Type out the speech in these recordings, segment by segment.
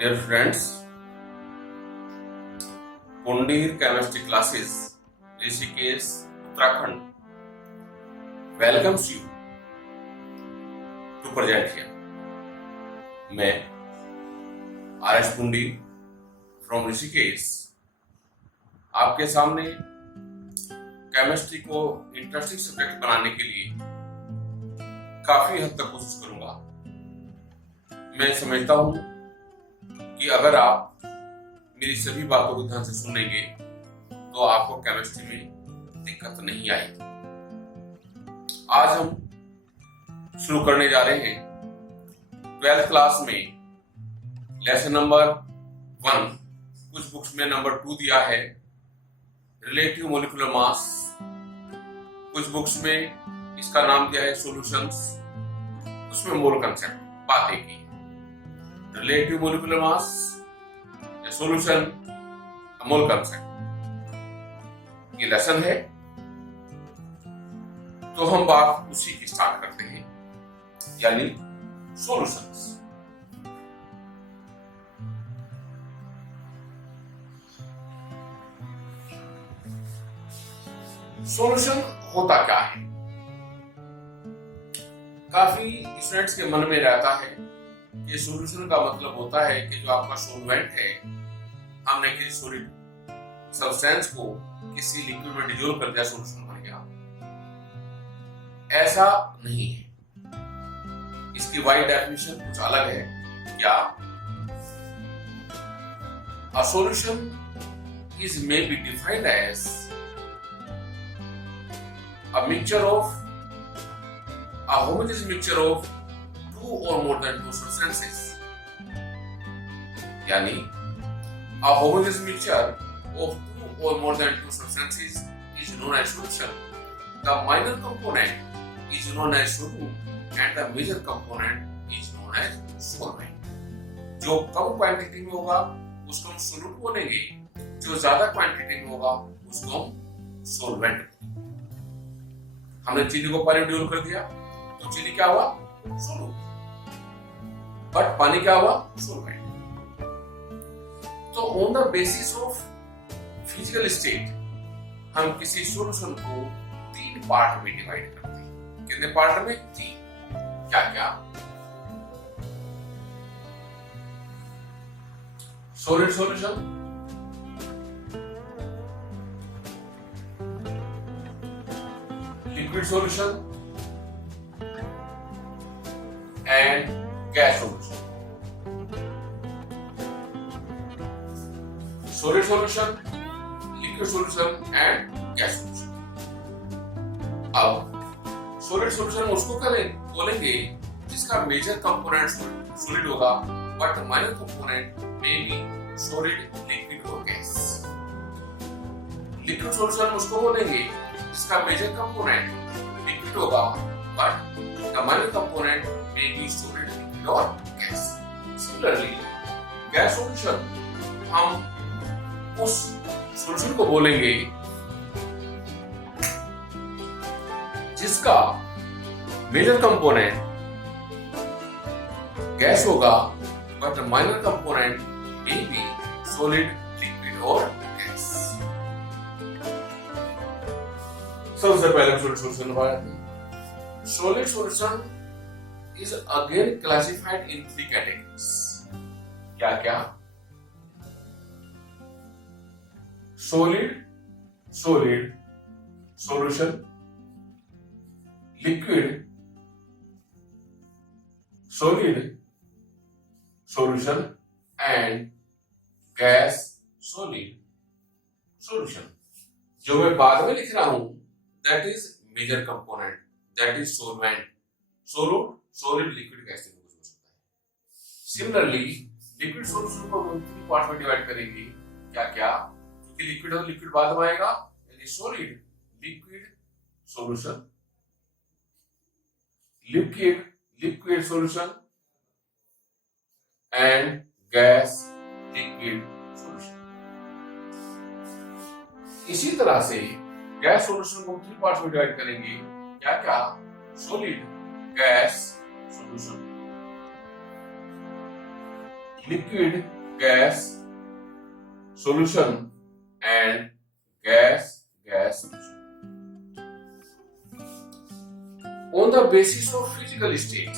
Dear friends, Pundir Chemistry Classes, Rishikesh, Uttarakhand welcomes you to present here. मैं RS. Pundir from Rishikesh आपके सामने chemistry को interesting subject बनाने के लिए काफी हद तक कोशिश करूंगा। मैं समझता हूं कि अगर आप मेरी सभी बातों को ध्यान से सुनेंगे तो आपको केमिस्ट्री में दिक्कत नहीं आएगी। आज हम शुरू करने जा रहे हैं 12th क्लास में लेसन नंबर 1। कुछ बुक्स में नंबर 2 दिया है, रिलेटिव मोलिकुलर मास। कुछ बुक्स में इसका नाम दिया है सॉल्यूशंस, उसमें मोल कंसेप्ट बात एक ही है। रिलेटिव मोलिकुलर मास या सॉल्यूशन, मोल कंसेप्ट, ये लेसन है। तो हम बात उसी की स्टार्ट करते हैं, यानी सॉल्यूशंस। सॉल्यूशन होता क्या है? काफी स्टूडेंट्स के मन में रहता है कि सॉल्यूशन का मतलब होता है कि जो आपका सॉल्वेंट है, हमने किसी सॉलिड सब्सटेंस को किसी लिक्विड में डिसॉल्व कर दिया, सॉल्यूशन बन गया। ऐसा नहीं है, इसकी वाइड डेफिनेशन कुछ अलग है। क्या? A solution is may be defined as a mixture of a homogeneous mixture of two or more than two substances, यानी a homogeneous mixture of two or more than two substances is known as solution. The minor component is known as solute and the major component is known as solvent. जो कम quantity में होगा उसको हम सोलूट बोलेंगे, जो ज्यादा quantity में होगा उसको हम सोलवेंट। हमने चीनी को पानी में डिसॉल्व कर दिया तो चीनी क्या हुआ? सोलूट। बट पानी क्या हुआ? सोलवेंट। तो on the basis of physical state हम किसी सॉल्यूशन को 3 पार्ट में डिवाइड करते हैं। कितने पार्ट में? 3। क्या क्या? Solid solution, liquid solution and gas solution. Solid solution, liquid solution and gas solution. अब सॉलिड सॉल्यूशन उसको बोलेंगे जिसका मेजर कंपोनेंट सॉलिड होगा बट माइनर कंपोनेंट में भी सॉलिड, लिक्विड और गैस। लिक्विड सॉल्यूशन उसको बोलेंगे जिसका मेजर कंपोनेंट लिक्विड होगा बट द माइनर कंपोनेंट में भी सॉलिड, लिक्विड और गैस। सिमिलरली गैस सॉल्यूशन हम उस सॉल्यूशन को बोलेंगे जिसका मेजर कंपोनेंट गैस होगा बट माइनर कंपोनेंट में भी सॉलिड, लिक्विड और गैस। सबसे पहले सॉलिड सॉल्यूशन बात। Solid solution is again classified in 3 categories. क्या क्या? Solid solid solution, liquid solid solution and gas solid solution. जो मैं बाद में लिख रहा हूं that is major component, that is solvent. Solute, solid, liquid, gas हो सकता है। सिमिलरली लिक्विड सॉल्यूशन को हम 3 पार्ट में डिवाइड करेंगे। क्या क्या? क्योंकि लिक्विड और लिक्विड बाद में आएगा, यानी solid, liquid solution, liquid, liquid solution and gas, liquid solution. इसी तरह से गैस सॉल्यूशन को 3 पार्ट्स में डिवाइड करेंगे। क्या क्या? Solid, gas solution, liquid gas solution and gas solution. On the basis of physical state,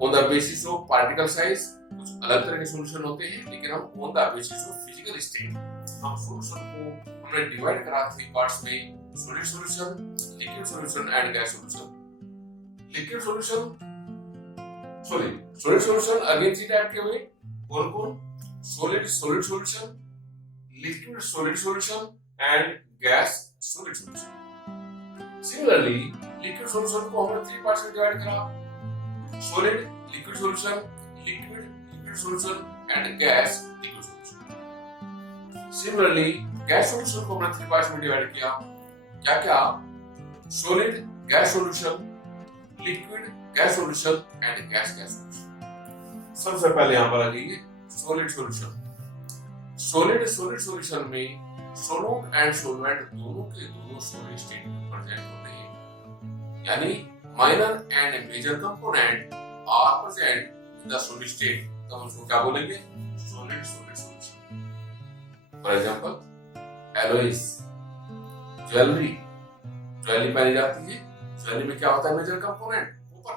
on the basis of particle size, कुछ अलग तरह के सॉल्यूशन होते हैं, लेकिन हम on the basis of physical state हम सॉल्यूशन को हमने डिवाइड करा 3 पार्ट्स में, solid solution, liquid solution and gas solution. Liquid solution solid solution again 3 type के हुए. कौन? Solid solution, liquid solid solution and gas solid solution. Similarly liquid solution को हमने 3 पार्ट्स में डिवाइड करा, solid liquid solution, liquid solution and gas liquid solution. Similarly gas solution को हमने 3 parts में डिवाइड किया. क्या? solid gas solution, liquid gas solution and gas solution. सबसे पहले यहाँ पर आ जाइए solid solution. solid solution में solute and solvent दोनों के दोनों solid state में प्रेजेंट होते हैं, यानी minor and major component are present in the solid state. तो हम उसको क्या बोलेंगे? solid solution. For example, alloys, jewellery पहनी जाती है. ज्वेलरी में क्या होता है? मेजर कंपोनेंट ऊपर.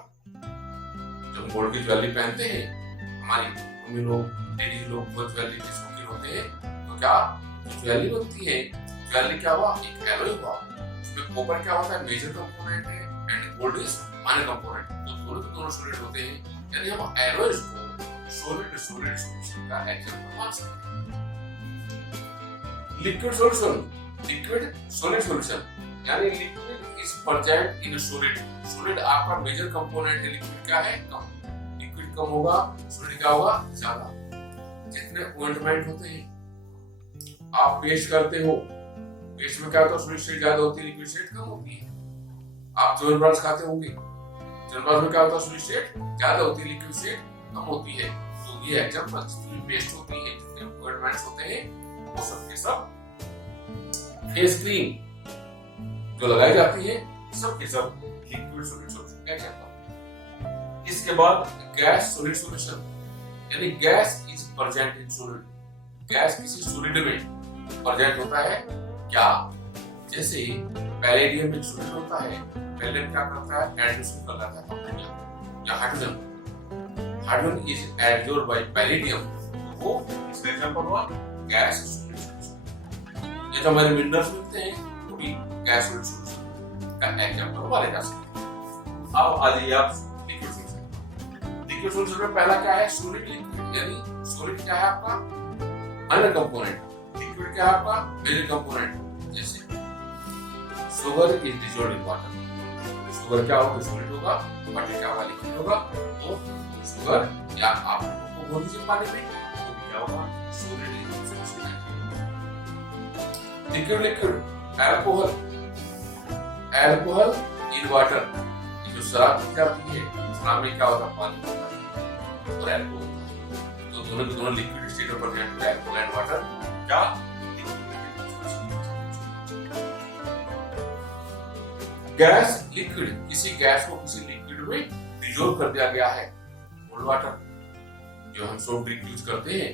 जब गोल्ड की ज्वेलरी पहनते हैं, हमारी मम्मी लोग, लेडीज लोग बहुत ज्वेलरी के शौकीन होते हैं, तो क्या जो ज्वेलरी बनती है, ज्वेलरी क्या हुआ? एक एलॉय हुआ. उसमें कॉपर क्या होता है? मेजर कंपोनेंट है and gold is minor component. तो दोनों के दोनों सॉलिड होते हैं, यानी हम एलॉयज को सॉलिड सॉल्यूशन का एग्जांपल मान सकते हैं. लिक्विड सॉलिड सॉल्यूशन, यानी liquid is present in solid. Solid आपका मेजर कंपोनेंट है, लिक्विड क्या है? कम. लिक्विड कम होगा, सॉलिड क्या होगा? ज्यादा. जितने ऑइंटमेंट होते हैं, आप पेस्ट करते हो, पेस्ट में क्या होता है? सॉलिड स्टेट ज्यादा होती है, लिक्विड स्टेट कम होती है. आप च्युइंगम खाते होंगे, च्युइंगम में क्या होता है? सॉलिड स्टेट ज्यादा होती है, लिक्विड स्टेट कम होती है. तो ये एग्जांपल जितनी पेस्ट होती है, जितने ऑइंटमेंट्स होते हैं, वो सब के सब फेस क्रीम जो लगाई जाती है, सब के सब लिक्विड सॉलिड सॉल्यूशन का एग्जांपल. इसके बाद गैस सॉलिड सॉल्यूशन, यानी gas is present in solid. Gas किसी सॉलिड में प्रेजेंट होता है. क्या? जैसे पैलेडियम एक सॉलिड होता है, पैलेडियम क्या करता है? एडिशन कर लेता है अमोनिया या hydrogen. Hydrogen is absorbed by palladium. वो इसका एग्जांपल हुआ गैस सॉलिड सॉल्यूशन. ये जो हमारे मिनरल्स मिलते हैं, वो भी गैस सॉलिड सॉल्यूशन का एग्जांपल माने जा सकते हैं. अब आ जाइए आप लिक्विड सॉल्यूशन. लिक्विड सॉल्यूशन में पहला क्या है? सॉलिड लिक्विड, यानी सॉलिड क्या है आपका? Minor component. लिक्विड क्या है आपका? Major component. जैसे sugar is dissolved in water. Sugar क्या होगा? सॉलिड होगा, वाटर क्या होगा? लिक्विड होगा. तो शुगर या आप को घोल दीजिए पानी में, तो क्या होगा? Solid in solution. Liquid alcohol in water. जो शराब पी जाती है, शराब में क्या होता है? पानी होता है और अल्कोहल होता है. तो दोनों के दोनों लिक्विड स्टेट में प्रेजेंट है, अल्कोहल एंड वाटर. क्या? गैस लिक्विड, किसी गैस को किसी लिक्विड में डिसॉल्व कर दिया गया है. कोल्ड वाटर, जो हम सॉफ्ट ड्रिंक यूज करते हैं,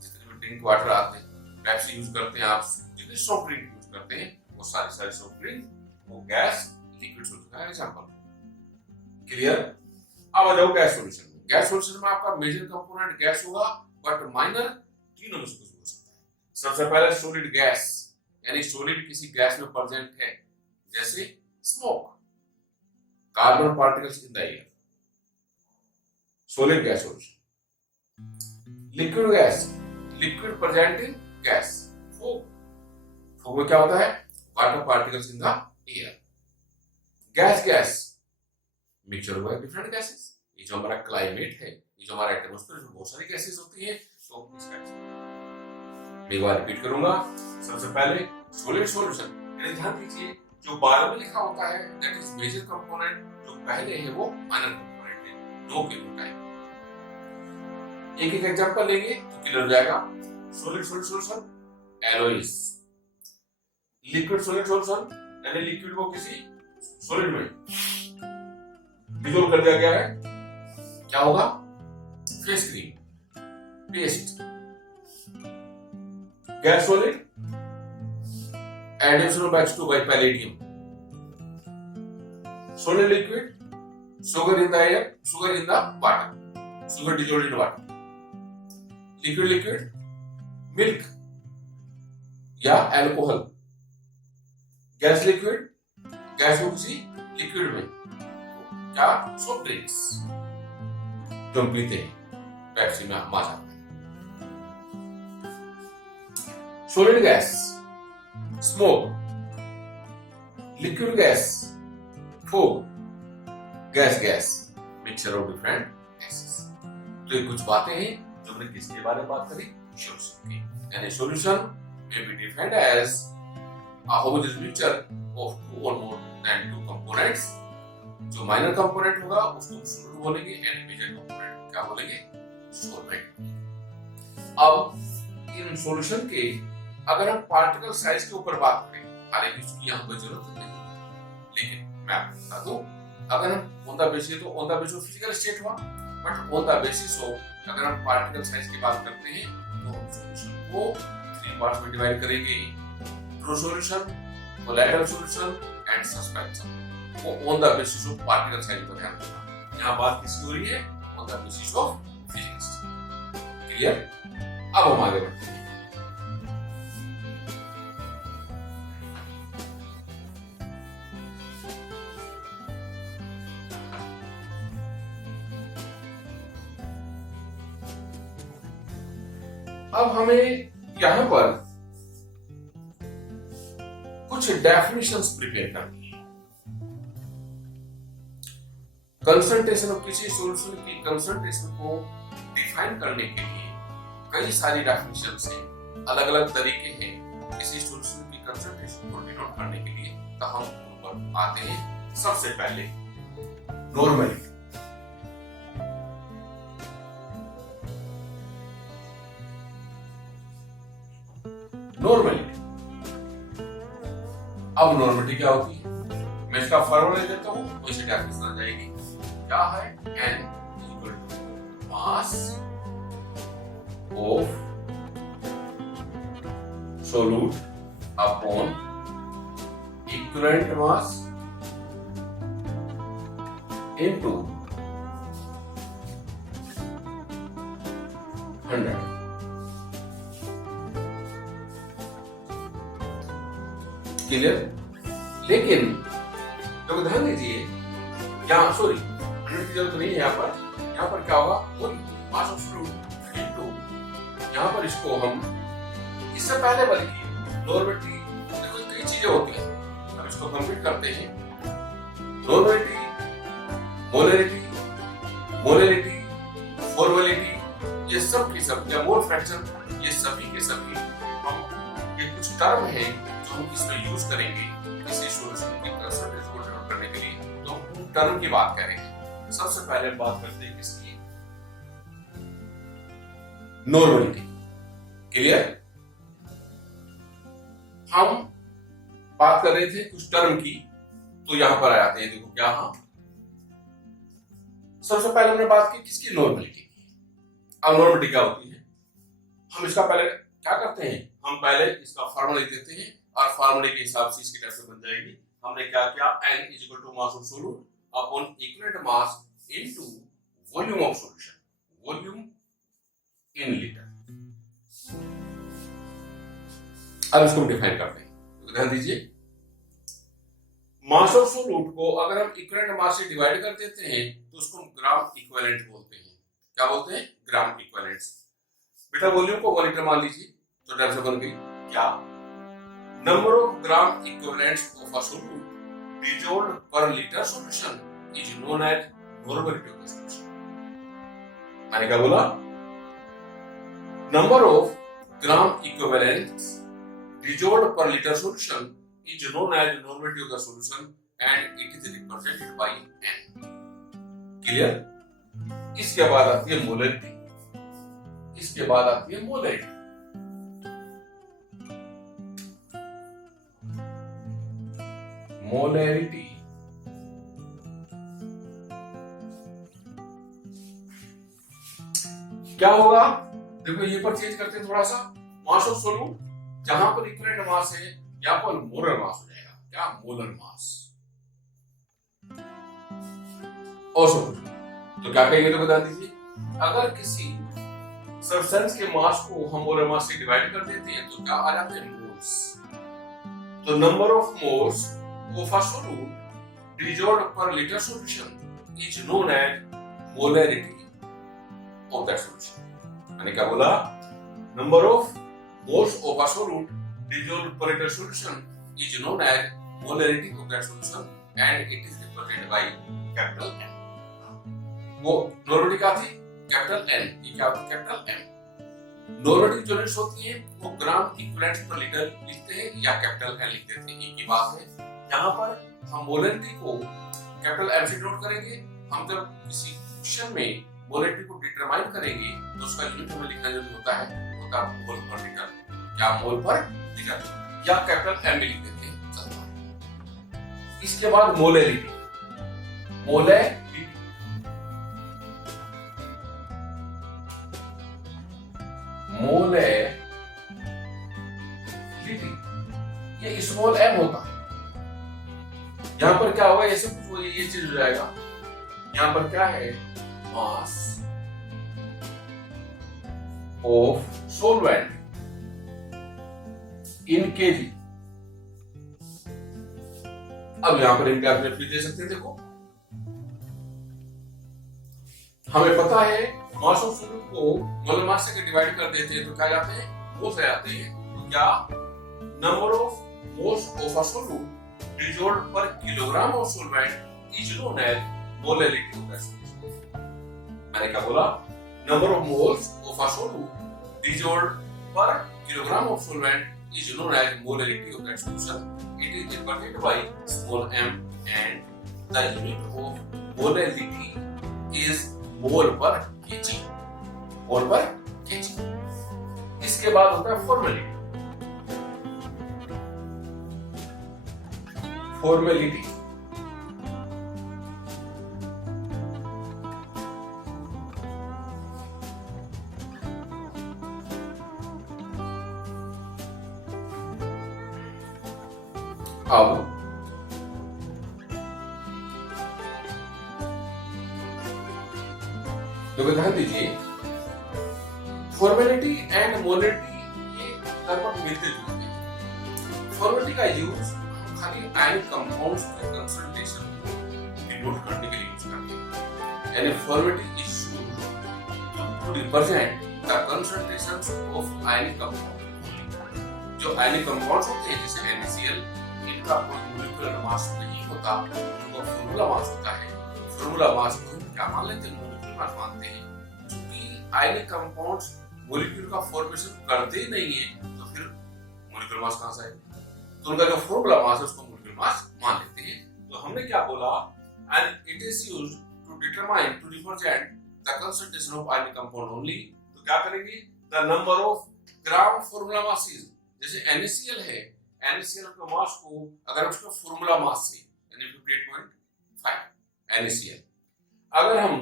जितने भी ड्रिंक वाटर आते हैं, पेप्सी यूज करते हैं, आप जितने सॉफ्ट ड्रिंक यूज करते हैं, वो सारे सॉफ्ट ड्रिंक वो गैस लिक्विड सॉल्यूशन का एग्जांपल. क्लियर? अब आ जाओ गैस सॉल्यूशन में. गैस सॉल्यूशन में आपका मेजर कंपोनेंट गैस होगा, बट माइनर तीनों में से कुछ हो सकता है. सबसे पहले सॉलिड गैस, यानी सॉलिड किसी गैस में प्रेजेंट है, जैसे smoke, carbon particles in the air. Solid gas solution. Liquid gas, liquid present in gas. Fog में क्या होता है? Water particles in the air. Gas mixture हुआ है डिफरेंट गैसेस. ये जो हमारा क्लाइमेट है, ये जो हमारा एटमॉस्फेयर में बहुत सारी गैसेस होती है, तो इसका एक बार रिपीट करूंगा. सबसे पहले सॉलिड सॉल्यूशन, ध्यान दीजिए जो बायो में लिखा होता है दैट इज मेजर कंपोनेंट, जो पहले है वो माइनर कंपोनेंट है. नो के नो टाइप. एक एक एग्जांपल लेंगे तो क्लियर हो जाएगा. Solid solution, alloys. Liquid solid solution, यानी लिक्विड को किसी सॉलिड में डिसॉल्व कर दिया गया है, क्या होगा? Face cream. Paste, gas solid, additional H2 by palladium, solid liquid, sugar in the air, sugar in the water, sugar dissolved in water, liquid, milk या अल्कोहल, गैस लिक्विड, गैस को किसी लिक्विड में, क्या सॉफ्ट ड्रिंक्स जो हम पीते हैं, Pepsi में Maaza, solid gas, smoke, liquid gas, fog, gas, mixture of different gases. तो ये कुछ बातें हैं जो हमने किसके बारे में बात करी, सॉल्यूशन की। यानी solution may be defined as a homogeneous mixture of two or more than two components। जो माइनर कंपोनेंट होगा उसको सॉल्यूट बोलेंगे, एंड मेजर कंपोनेंट क्या बोलेंगे, सॉल्वेंट। अब इन सॉल्यूशन के अगर हम पार्टिकल साइज के ऊपर बात करें, हालांकि उसकी यहाँ पर जरूरत नहीं, लेकिन मैं आपको बता दूं, अगर हम ऑन द बेसिस तो on the basis of physical state हुआ, but on the basis of अगर हम पार्टिकल साइज की बात करते हैं तो हम सॉल्यूशन को 3 पार्ट्स में डिवाइड करेंगे, true solution, colloidal solution and suspension. वो on the basis of particle size पर ध्यान देना। यहाँ बात किसकी हो रही है, on the basis of physics. Clear? अब हम आगे बढ़ते हैं। अब हमें यहां पर कुछ डेफिनेशंस प्रिपेयर करनी है। कंसंट्रेशन ऑफ किसी सॉल्यूशन की कंसंट्रेशन को डिफाइन करने के लिए कई सारी डेफिनेशंस हैं, अलग अलग तरीके हैं किसी सॉल्यूशन की कंसंट्रेशन को डिनोट करने के लिए। तो हम उन पर आते हैं। सबसे पहले नॉर्मलिटी। नॉर्मलिटी, अब नॉर्मलिटी क्या होती है, मैं इसका फॉर्मूला ले देता हूं तो इसे डेफिनेशन आ जाएगी। क्या है, n equal to mass of solute upon equivalent mass into 100। Clear? लेकिन तो ध्यान दीजिए, यहाँ सॉरी 100 की जरूरत नहीं है। यहाँ पर क्या होगा, मास ऑफ फ्लूइड इनटू, यहाँ पर इसको हम इससे पहले बल्कि नॉर्मलिटी, देखो कई चीजें होती हैं, हम इसको कंप्लीट करते हैं। नॉर्मलिटी, मोलरिटी, मोलरिटी, फॉर्मेलिटी, ये सब की सब, या मोल फ्रैक्शन, ये सभी के सभी हम, ये कुछ टर्म हैं जो हम इसमें यूज करेंगे किसी सॉल्यूशन की कंसंट्रेशन को डिनोट करने के लिए। तो उन टर्म की बात करेंगे। सबसे पहले बात करते हैं किसकी, नॉर्मलिटी। क्लियर? हम बात कर रहे थे कुछ टर्म की, तो यहां पर आ जाते हैं। देखो क्या, हाँ सबसे पहले हमने बात की किसकी, नॉर्मलिटी की। अब नॉर्मलिटी क्या होती है, हम इसका पहले क्या करते हैं, हम पहले इसका फार्मूला लिख देते हैं और फार्मूले के हिसाब से इसकी डेफिनेशन बन जाएगी। हमने क्या किया, n is equal to mass of solute upon equivalent mass into volume of solution, volume in liter. अब इसको डिफाइन करते हैं, तो ध्यान दीजिए, मास ऑफ सोल्यूट को अगर हम इक्विवेलेंट मास से डिवाइड कर देते हैं तो उसको हम ग्राम इक्विवेलेंट बोलते हैं। क्या बोलते हैं, ग्राम इक्विवेलेंट्स। बेटा वॉल्यूम को 1 लीटर मान लीजिए, तो डेफिनेशन बन गई क्या, number of gram equivalents of a solute dissolved per liter solution is known as normality of the solution। मैंने क्या बोला, number of gram equivalents dissolved per liter solution is known as normality of the solution and it is represented by n। Clear? इसके बाद आती है molarity, इसके बाद आती है मोलरिटी। मोलरिटी क्या होगा, देखो ये पर चेंज करते हैं थोड़ा सा, मास ऑफ सोल्यूट जहां पर इक्विवेलेंट मास है यहाँ पर मोलर मास हो जाएगा, क्या मोलर मास। और तो क्या कहेंगे तो बता दीजिए, अगर किसी सब्सटेंस के मास को हम मोलर मास से डिवाइड कर देते हैं तो क्या आ जाते हैं, मोल्स। तो number of moles of a solute dissolved per liter solution is known as molarity of that solution। मैंने क्या बोला, number of moles of a solute dissolved per liter solution is known as molarity of that solution and it is represented by capital N। वो molarity क्या थी, capital N, ये क्या होता है, कैपिटल M। मोलरिटी जो यूनिट्स होती है वो ग्राम इक्विवेलेंट पर लीटर लिखते हैं या कैपिटल N लिख देते हैं, एक ही बात है। यहाँ पर हम मोलरिटी को कैपिटल M से डिनोट करेंगे। हम जब किसी क्वेश्चन में मोलरिटी को डिटरमाइन करेंगे तो उसका यूनिट हमें लिखना जरूरी होता है, होता है मोल पर लीटर, क्या मोल पर लीटर, या कैपिटल M भी लिख देते हैं, चलता है। इसके बाद मोलैरिटी, मोलैरिटी ये स्मॉल m होता है। यहाँ पर क्या होगा, ऐसे कुछ ये चीज हो जाएगा, यहाँ पर क्या है, mass of solvent in KG. अब यहां पर इनका आप दे सकते हैं, देखो हमें पता है मास ऑफ सोल्यूट को मोलर मास से डिवाइड कर देते हैं तो क्या जाते हैं, मोल्स आ जाते हैं। तो क्या number of moles of a solute dissolved per kilogram of solvent is known as molarity of that solution। मैंने क्या बोला, number of moles of a solute dissolved per kilogram of solvent is known as molarity of that solution। It is represented by small m and the unit of molarity is mole per kg, mole per kg। इसके बाद होता है formality, formality अब तो ध्यान दीजिए, formality and molarity ये लगभग मिलते जुलते हैं। फॉर्मेलिटी का यूज खाली आयनिक कंपाउंड्स के कंसंट्रेशन डिनोट करने के लिए यूज करते हैं, यानी formality is used to represent the concentrations of ionic compound. जो आयनिक कंपाउंड्स होते हैं जैसे NaCl, इनका कोई मॉलिक्यूलर मास नहीं होता, उनका फॉर्मूला मास होता है। फॉर्मूला मास को हम क्या मान लेते हैं, मॉलिक्यूलर मास मानते हैं। क्योंकि आयनिक कंपाउंड्स मॉलिक्यूल का फॉर्मेशन करते ही नहीं है तो फिर मॉलिक्यूलर मास कहां से आएगा, तो उनका जो फॉर्मूला मास है उसको मॉलिक्यूलर मास मान लेते हैं। तो हमने क्या बोला, and it is used to determine to represent the concentration of ionic compound only. तो क्या करेंगे, the number of gram formula masses, जैसे NaCl है, NaCl के मास को अगर उसका फॉर्मूला मास से यानी 58.5 NaCl, अगर हम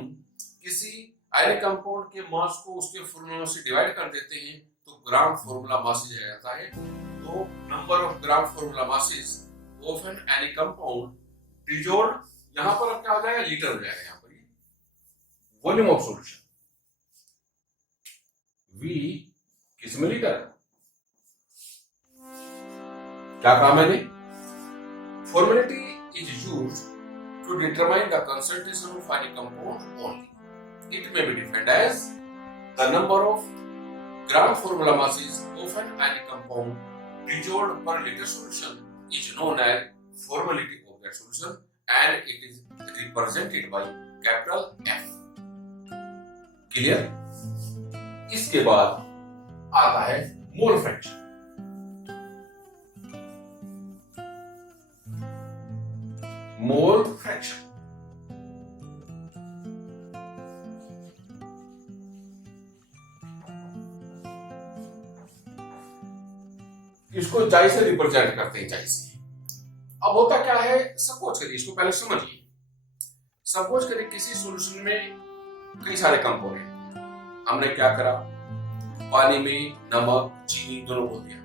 किसी आयनिक कंपाउंड के मास को उसके फॉर्मूला से डिवाइड कर देते हैं तो ग्राम फॉर्मूला मास आ जाता है। तो number of gram formula masses of an any compound dissolved, यहां पर अब क्या हो जाएगा, लीटर हो जाएगा। यहां पर वॉल्यूम ऑफ सॉल्यूशन V किस में लीटर, क्या कहा मैंने, formality is used to determine the concentration of any compound only. It may be defined as the number of gram formula masses of an ionic compound dissolved per liter solution is known as formality of that solution and it is represented by capital F। Clear? इसके बाद आता है mole fraction. Mole fraction इसको जाई से represent करते हैं, जाई से। अब होता क्या है, सपोज करिए, इसको पहले समझिए। सपोज करिए किसी सॉल्यूशन में कई सारे कंपोनेंट, हमने क्या करा, पानी में नमक, चीनी दोनों बोल दिया,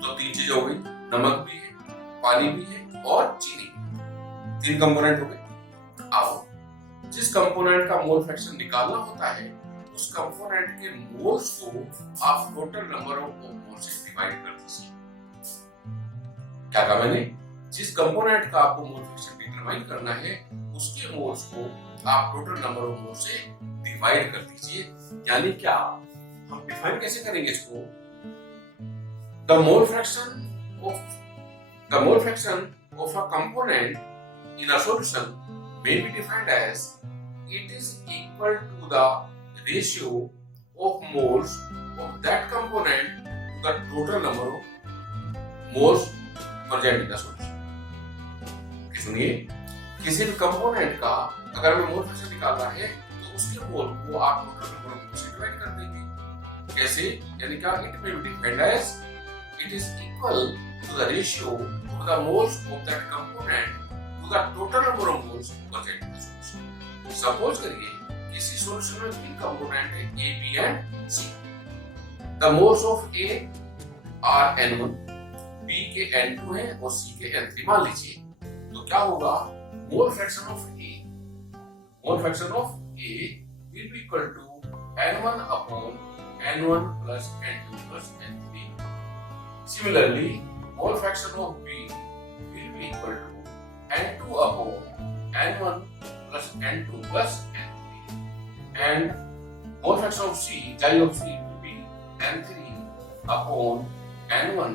तो 3 चीजें हो गई, नमक भी है, पानी भी है और चीनी भी। 3 कंपोनेंट हो गए। अब जिस कंपोनेंट का मोल फ्रैक्शन निकालना होता है, उस कंपोनेंट के मोल्स को आप टोटल नंबर ऑफ मोल से डिवाइड कर दीजिए। क्या कहा मैंने? जिस कंपोनेंट का आपको मोल फ्रैक्शन डिटरमाइन करना है, उसके मोल्स को आप टोटल नंबर ऑफ मोल से डिवाइड कर दीजिए। यानी क्या, हम डिफाइन कैसे करेंगे इसको? The mole fraction of a component in a solution may be defined as it is equal to the ratio of moles of that component to the total number of moles present in the solution। सुनिए, किसी भी component का अगर हमें mole fraction निकालना है तो उसके मोल को आप टोटल नंबर ऑफ मोल से डिवाइड कर देंगे। कैसे? यानी क्या, it may be defined as it is equal to the ratio of the moles of that component to the total number of moles present in the solution। Suppose करिए किसी solution में 3 component है A, B and C। The moles of A are N1, B के N2 है और C के N3 मान लीजिए। तो क्या होगा? Mole fraction of A will be equal to N1 upon N1 plus N2 plus N3। Similarly, mole fraction of B will be equal to N2 upon N1 plus N2 plus N3, and mole fraction of C, chi of C will be N3 upon N1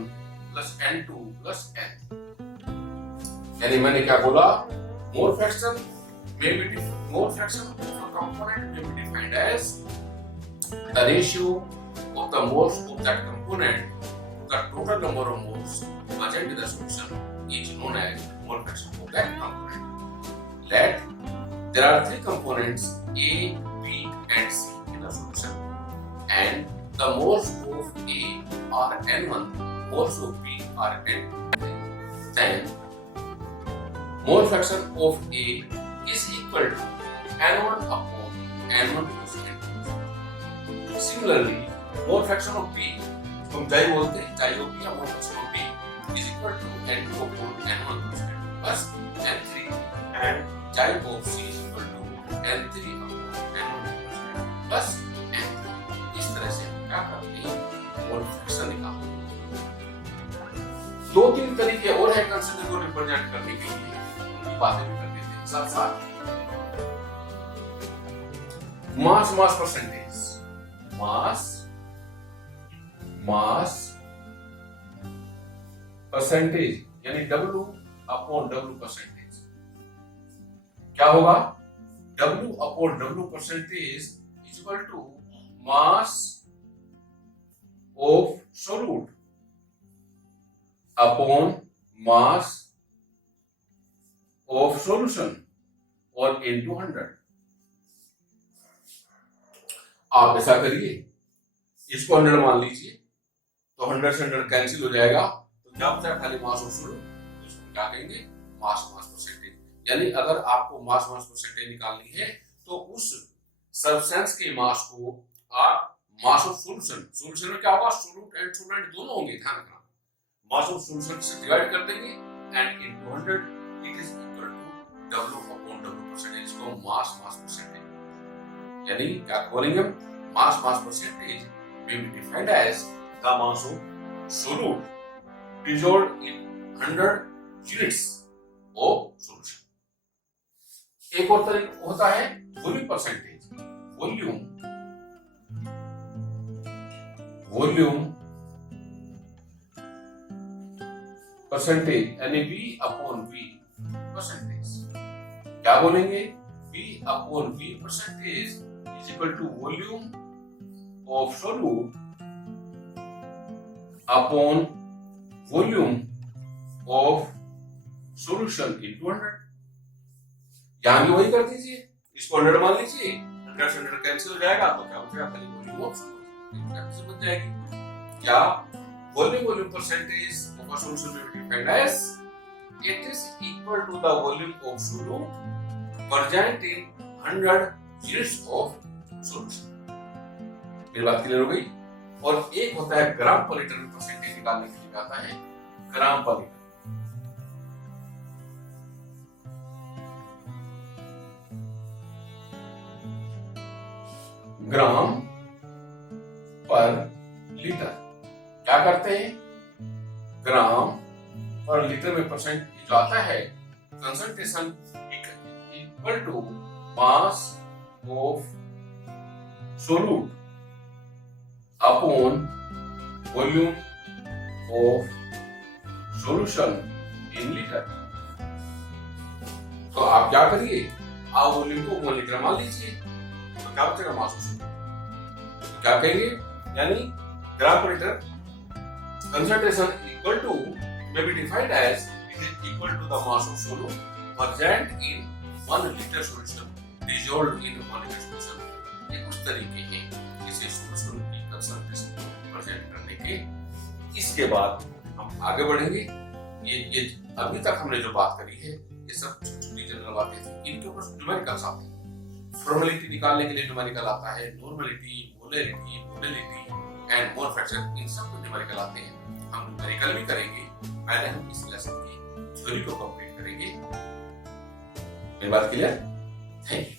plus N2 plus N3। यानी मैंने क्या बोला? Mole fraction of a component may be defined as the ratio of the moles of that component to the total number of moles present in the solution is known as mole fraction of that component. Let there are 3 components A, B and C in a solution, and the moles of A are N1, moles of B are N2. Then mole fraction of A is equal to N1 upon N1 plus N2। Similarly, mole fraction of B, हम chi बोलते हैं, chi of B या mole fraction of B is equal to N2 upon N1 plus N2 plus N3, and chi of C is equal to N3 upon N1 plus N3। इस तरह से हम क्या करते हैं? मोल फ्रैक्शन निकालते हैं। 2-3 तरीके और है कंसेप्ट को रिप्रेजेंट करने के लिए, उनकी बातें भी कर देते हैं साथ साथ। मास परसेंटेज, मास परसेंटेज यानी W अपॉन W परसेंटेज। क्या होगा? W upon W percentage is equal to mass of solute upon mass of solution और इनटू 100। आप ऐसा करिए, इसको 100 मान लीजिए, तो 100 से 100 कैंसिल हो जाएगा, तो क्या बचा? खाली मास ऑफ सॉल्यूट। तो इसको क्या कहेंगे? मास परसेंटेज। यानी अगर आपको मास परसेंटेज निकालनी है तो उस सब्सटेंस के मास को आप मास ऑफ सॉल्यूशन में क्या होगा? सॉल्यूट एंड सॉल्वेंट दोनों होंगे, ध्यान रखना। मास ऑफ सॉल्यूशन से डिवाइड कर देंगे and into 100, it is equal to W upon W percentage को मास परसेंटेज। यानी क्या बोलेंगे? मास परसेंटेज may be defined as the mass of solute dissolved in 100 units of solution। एक और तरीका होता है वॉल्यूम परसेंटेज। वॉल्यूम परसेंटेज यानी V अपॉन V परसेंटेज। क्या बोलेंगे? V upon V percentage is equal to volume of solute upon volume of solution into 100। यहां भी वही कर दीजिए, इसको 100 मान लीजिए, 100 से 100 कैंसिल हो जाएगा, तो क्या बचेगा? खाली वॉल्यूम ऑफ सॉल्यूशन कैंसिल बच जाएगी। क्या volume percentage of a solution में defined as it is equal to the volume of solute present in 100 units of solution. मेरी बात क्लियर हो गई? और एक होता है ग्राम पर लीटर में परसेंटेज निकालने के लिए आता है ग्राम पर लीटर। ग्राम पर लीटर क्या करते हैं, ग्राम पर लीटर में परसेंट जो आता है concentration equal to mass of solute upon volume of solution in liter. तो आप क्या करिए, आप वॉल्यूम को 1 लीटर मान लीजिए, तो क्या बचेगा मास ऑफ सोल्यूट। तो क्या कहेंगे, यानी ग्राम पर litre concentration equal to may be defined as it is equal to the mass of solute present in 1 liter solution dissolved in 1 liter solution। ये कुछ तरीके हैं इसे सोल्यूशन की कंसंट्रेशन को प्रेजेंट करने के। इसके बाद हम आगे बढ़ेंगे। ये अभी तक हमने जो बात करी है ये सब छोटी जनरल बातें थी, इनके ऊपर न्यूमेरिकल्स आते हैं। फॉर्मेलिटी निकालने के लिए न्यूमेरिकल आता है, normality, molarity, molality and mole fraction, इन सब को न्यूमेरिकल आते हैं। हम न्यूमेरिकल भी करेंगे, पहले हम इस लेसन की थ्योरी को कंप्लीट करेंगे। मेरी बात क्लियर? Thank you.